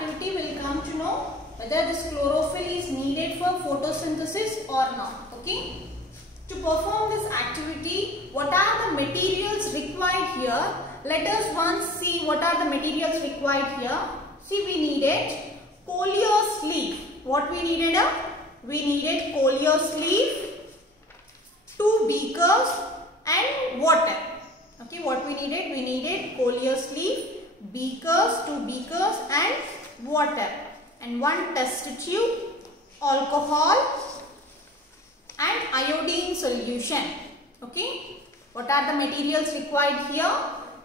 activity we'll come to know whether this chlorophyll is needed for photosynthesis or not. Okay. To perform this activity, what are the materials required here? Let us once see what are the materials required here. See, we needed coleus leaf. What we needed? We needed coleus leaf, 2 beakers and water. Okay, what we needed? We needed coleus leaf, beakers, 2 beakers and water, and 1 test tube, alcohol and iodine solution. Okay, what are the materials required here?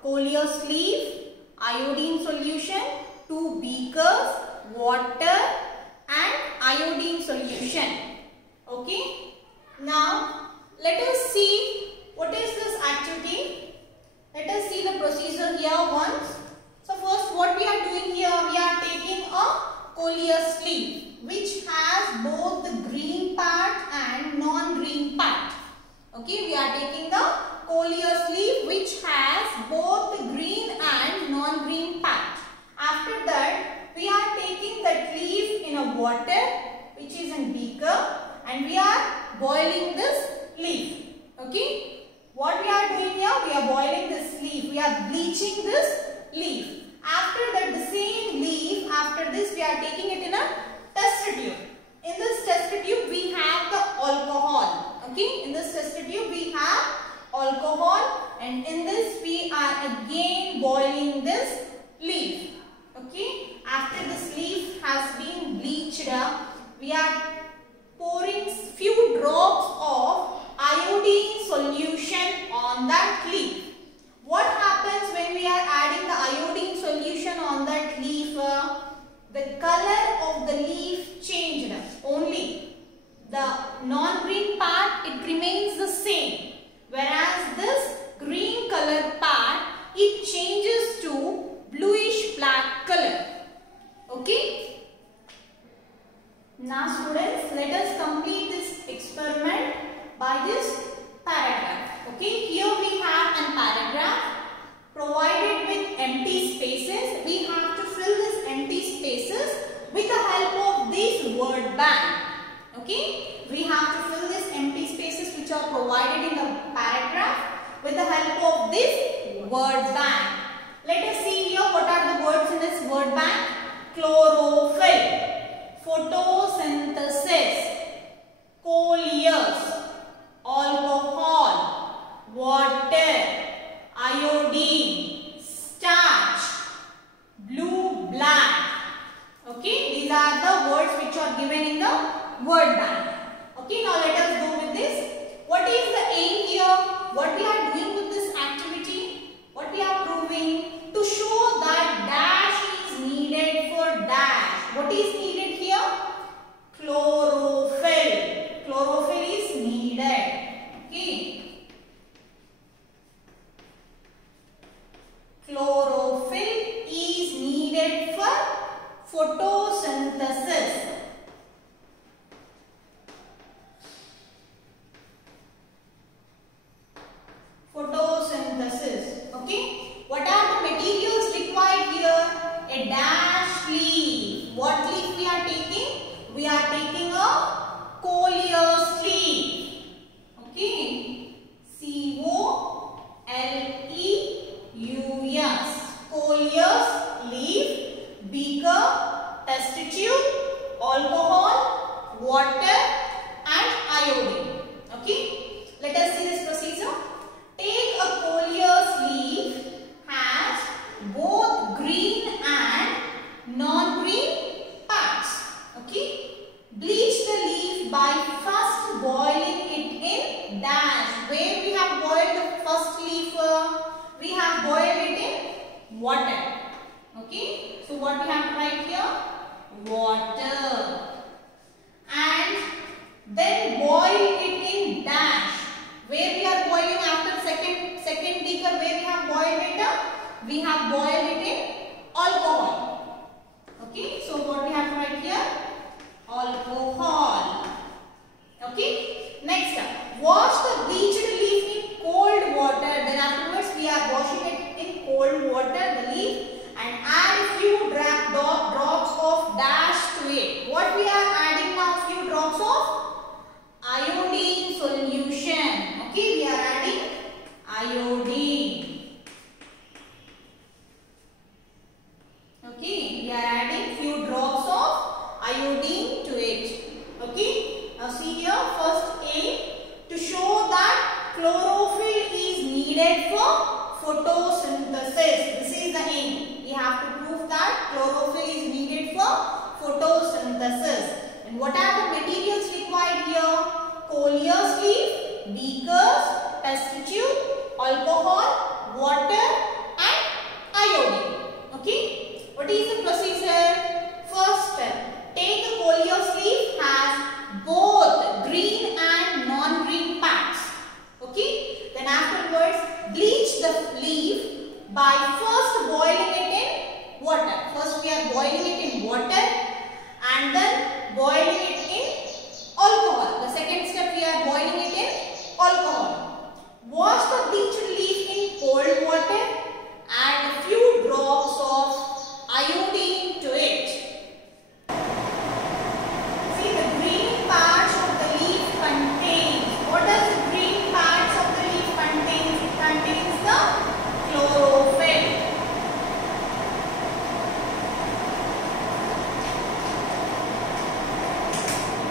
Coleus leaf, iodine solution, 2 beakers, water and iodine solution. Okay, now let us see what is this activity. Let us see the procedure here once. So first, what we are doing here, we are taking a coleus leaf which has both the green part and non-green part. Okay, we are taking the coleus leaf which has both the green and non-green part. After that, we are taking that leaf in a water which is in beaker and we are boiling this leaf. Okay, what we are doing here, we are boiling this leaf, we are bleaching this leaf. After that, the same leaf, after this we are taking it in a test tube. In this test tube we have the alcohol. Okay, in this test tube we have alcohol and in this we are again boiling this leaf. Okay, after this leaf has been bleached, we are pouring few drops of iodine solution on that leaf. What happens when we are adding the iodine solution on that leaf? The color of the leaf changed. Only the non-green part, it remains the same. Whereas this green color part, it changes to bluish black color. Okay. Now students, let us complete this experiment by this paragraph. Okay, here we have a paragraph provided with empty spaces. We have to fill these empty spaces with the help of this word bank. Okay, we have to fill these empty spaces which are provided in the paragraph with the help of this word bank. Let us see here what are the words in this word bank. Chlorophyll, photosynthesis, coleus, alcohol, water, iodine, starch, blue, black. Okay, these are the words which are given in the word bank. Okay, now let us go with this. What is the aim here? What we are doing with this activity? What we are proving? To show that dash is needed for dash. What is needed here? Chlorophyll. Chlorophyll is needed. Okay. Chlorophyll is needed for photosynthesis. Photosynthesis. Okay. What are the materials required here? A dash leaf. What leaf we are taking? We are taking a coleus leaf. Okay. C-O-L-E-U-S. Coleus leaf, beaker, test tube, alcohol, water and iodine. Okay. Let us see this procedure. Take a coleus leaf has both green and non-green parts. Okay. Bleach the leaf by first boiling it in dash. Where we have boiled the first leaf? We have boiled it in water. Okay. So what we have to write here? Water. And then boil it in dash. Where we are boiling after second beaker, where we have boiled it? We have boiled it in alcohol. Okay. So what we have to write here? Alcohol. Okay. Next, wash the bleached leaf in cold water. Then afterwards we are washing it in cold water, the leaf, and add a few drops alcohol, water and iodine. Okay. What is the procedure? First step, take the coleus leaf has both green and non-green parts. Okay. Then afterwards, bleach the leaf by first boiling it in water. First we are boiling it in water and then boiling it in alcohol. The second step, we are boiling it in alcohol. Wash the bleached leaf in cold water, add a few drops of iodine to it. See, the green parts of the leaf contains, what does the green parts of the leaf contains? It contains the chlorophyll.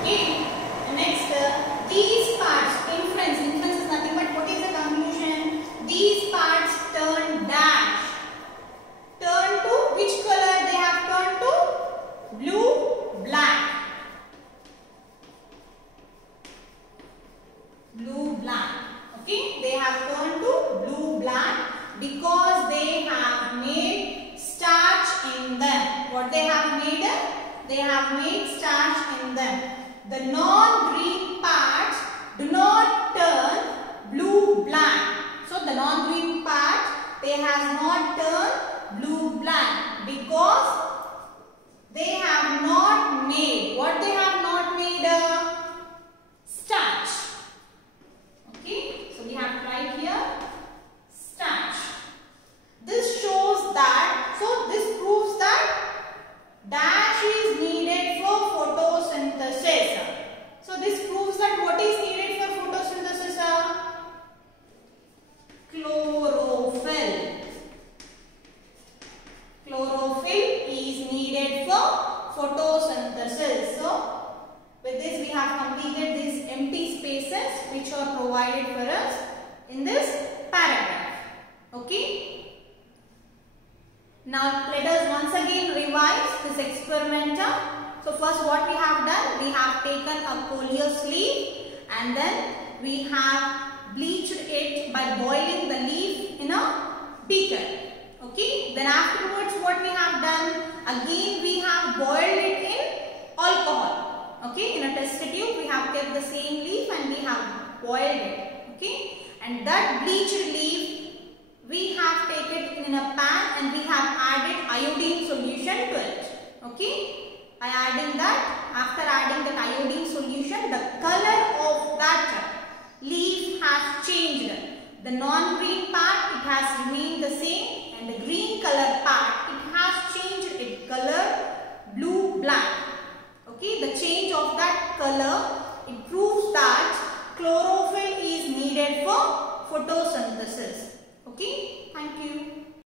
Okay. Next, these parts, inference is nothing but what is the conclusion? These parts turn dash. Turn to which color? They have turned to blue, black. Blue, black. Okay, they have turned to blue, black because they have made starch in them. What they have made? They have made starch in them. The non-green parts do not turn blue-black. So the non-green parts, they have not turned blue-black because they have not made, what they have not made? Starch. Okay, so we have to write here starch. This shows that, so this proves that dash is needed for photosynthesis. So this proves that what is needed for photosynthesis? Chlorophyll. Chlorophyll is needed for photosynthesis. So with this we have completed these empty spaces which are provided for us in this paragraph. Okay. Now let us once again revise this experiment. So first what we have done, we have taken a coleus leaf and then we have bleached it by boiling the leaf in a beaker. Okay. Then afterwards what we have done, again we have boiled it in alcohol. Okay. In a test tube we have kept the same leaf and we have boiled it. Okay. And that bleached leaf we have taken it in a pan and we have added iodine solution to it. Okay. By adding that, after adding that iodine solution, the color of that leaf has changed. The non-green part, it has remained the same, and the green color part, it has changed its color blue-black. Okay, the change of that color, it proves that chlorophyll is needed for photosynthesis.